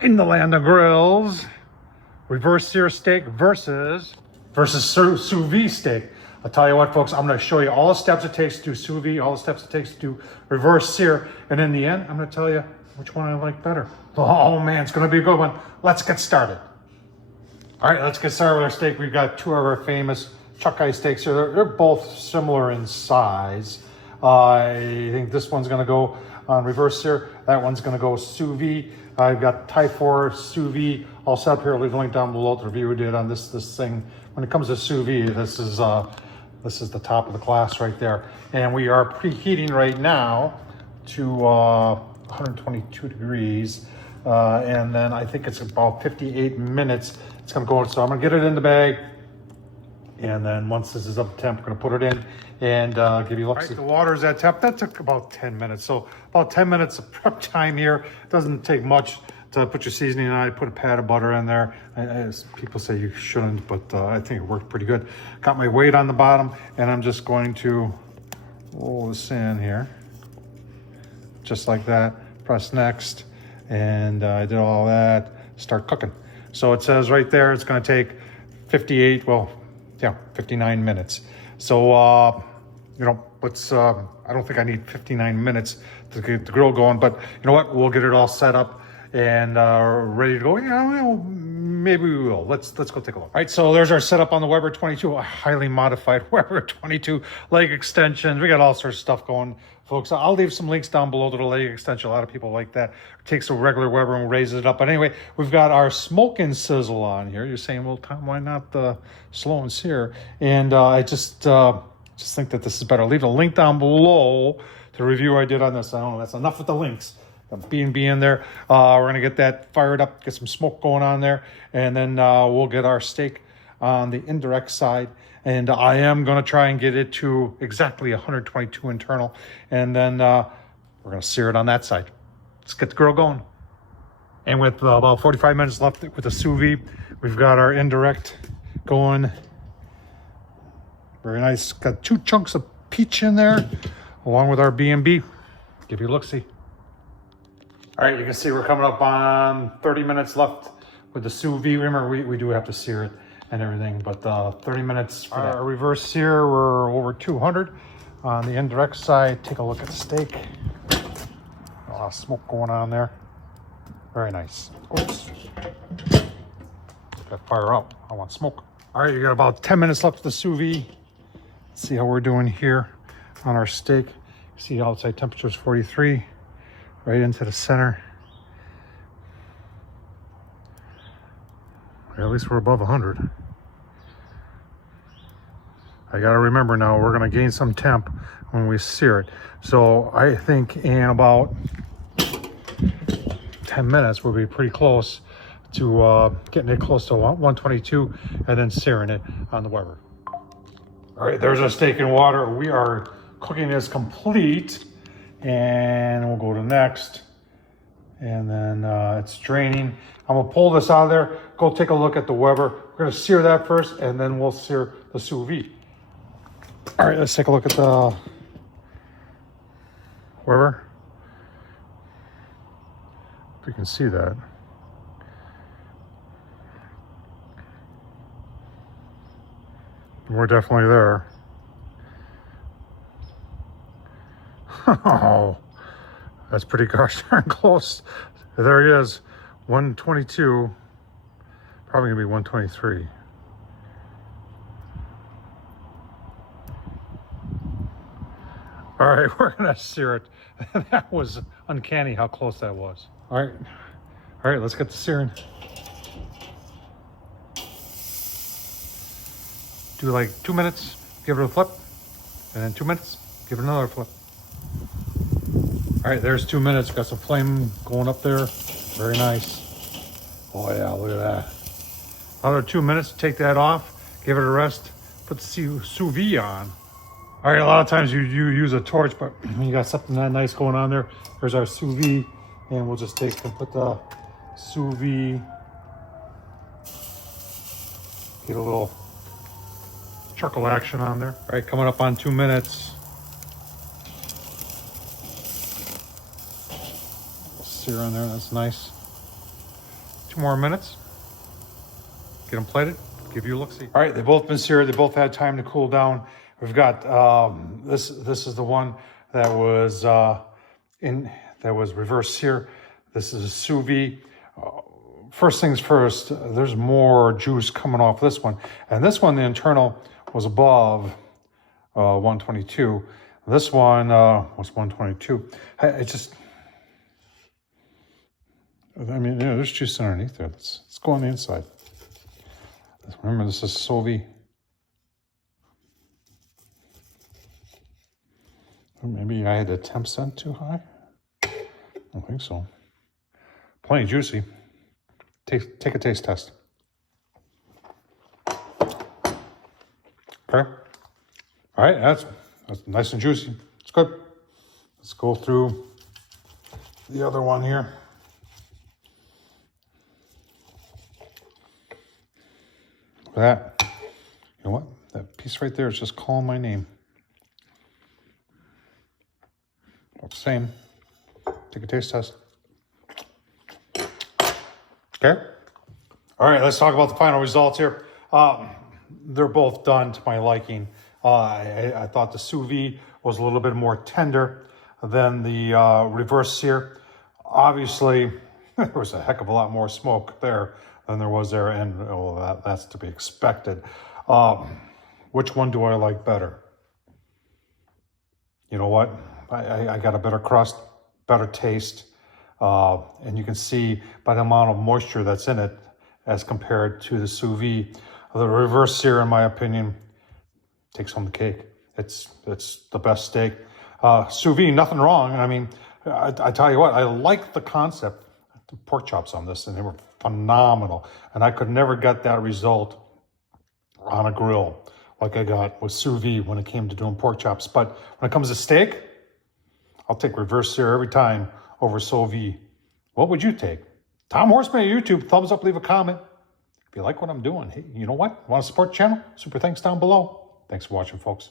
In the land of grills, reverse sear steak versus sous vide steak. I'll tell you what, folks, I'm going to show you all the steps it takes to do sous vide, all the steps it takes to do reverse sear, and in the end, I'm going to tell you which one I like better. Oh man, it's going to be a good one. Let's get started. All right, let's get started with our steak. We've got two of our famous chuck eye steaks here. They're both similar in size. I think this one's going to go on reverse sear. That one's going to go sous vide. I've got Type 4 sous vide all set up here. I'll leave a link down below to the review we did on this thing. When it comes to sous vide, this is the top of the class right there. And we are preheating right now to 122 degrees. And then I think it's about 58 minutes. It's gonna go in. So I'm gonna get it in the bag. And then once this is up to temp, we're gonna put it in and give you a look. Right, the water is at temp. That took about 10 minutes. So about 10 minutes of prep time here. It doesn't take much to put your seasoning on. I put a pat of butter in there. As people say you shouldn't, but I think it worked pretty good. Got my weight on the bottom, and I'm just going to roll this in here. Just like that. Press next. And I did all that. Start cooking. So it says right there it's gonna take 59 minutes. So, you know, I don't think I need 59 minutes to get the grill going, but you know what? We'll get it all set up and ready to go. Yeah, maybe we will. Let's go take a look. All right, so there's our setup on the Weber 22, a highly modified Weber 22 leg extensions. We got all sorts of stuff going, folks. I'll leave some links down below to the leg extension. A lot of people like that. It takes a regular Weber and raises it up. But anyway, we've got our smoke and sizzle on here. You're saying, well, Tom, why not the slow and sear? And I just think that this is better. I'll leave a link down below to the review I did on this. I don't know, that's enough with the links. B&B in there. We're gonna get that fired up, get some smoke going on there, and then we'll get our steak on the indirect side. And I am gonna try and get it to exactly 122 internal, and then we're gonna sear it on that side. Let's get the grill going. And with about 45 minutes left with the sous vide, we've got our indirect going. Very nice. Got 2 chunks of peach in there, along with our B&B. Give you a look-see. All right, you can see we're coming up on 30 minutes left with the sous vide. Remember, we do have to sear it and everything, but 30 minutes for our reverse sear. We're over 200. On the indirect side, take a look at the steak. A lot of smoke going on there. Very nice. Oops. Got fire up. I want smoke. All right, you got about 10 minutes left with the sous vide. Let's see how we're doing here on our steak. See, outside temperature is 43. Right into the center. At least we're above 100. I gotta remember now, we're gonna gain some temp when we sear it. So I think in about 10 minutes, we'll be pretty close to getting it close to 122 and then searing it on the Weber. All right, there's our steak and water. We are cooking this complete. And we'll go to next, and then it's draining. I'm gonna pull this out of there, go take a look at the Weber. We're gonna sear that first, and then we'll sear the sous vide. All right, let's take a look at the Weber. If you can see that. We're definitely there. Oh, that's pretty gosh darn close. There he is, 122, probably gonna be 123. All right, we're gonna sear it. That was uncanny how close that was. All right, let's get to searing. Do like 2 minutes, give it a flip, and then 2 minutes, give it another flip. All right, there's 2 minutes. Got some flame going up there. Very nice. Oh yeah, look at that. Another 2 minutes, take that off, give it a rest, put the sous vide on. All right, a lot of times you use a torch, but you got something that nice going on there. There's our sous vide, and we'll just take and put the sous vide, get a little charcoal action on there. All right, coming up on 2 minutes. Sear on there, that's nice. 2 more minutes. Get them plated, give you a look-see. All right, they've both been seared. They both had time to cool down. We've got, this is the one that was reverse sear. This is a Sous Vide. First things first, there's more juice coming off this one. And this one, the internal was above 122. This one was 122. I mean, there's juice underneath there. Let's go on the inside. Remember, this is Sous Vide. Maybe I had the temp set too high. I don't think so. Plenty juicy. Take a taste test. Okay. All right, that's nice and juicy. It's good. Let's go through the other one here. Look at that. You know what? That piece right there is just calling my name. Same. Take a taste test. Okay. All right, let's talk about the final results here. They're both done to my liking. I thought the Sous Vide was a little bit more tender than the reverse sear. Obviously, there was a heck of a lot more smoke there than there was there, and that's to be expected. Which one do I like better? You know what? I got a better crust, better taste, and you can see by the amount of moisture that's in it as compared to the Sous Vide. The reverse sear, in my opinion, takes home the cake. It's the best steak. Sous Vide, nothing wrong. I mean, I tell you what, I like the concept. The pork chops on this, and they were phenomenal. And I could never get that result on a grill like I got with Sous Vide when it came to doing pork chops. But when it comes to steak, I'll take reverse sear every time over Sous Vide. What would you take? Tom Horsman at YouTube, thumbs up, leave a comment. If you like what I'm doing, hey, you know what? Want to support the channel? Super thanks down below. Thanks for watching, folks.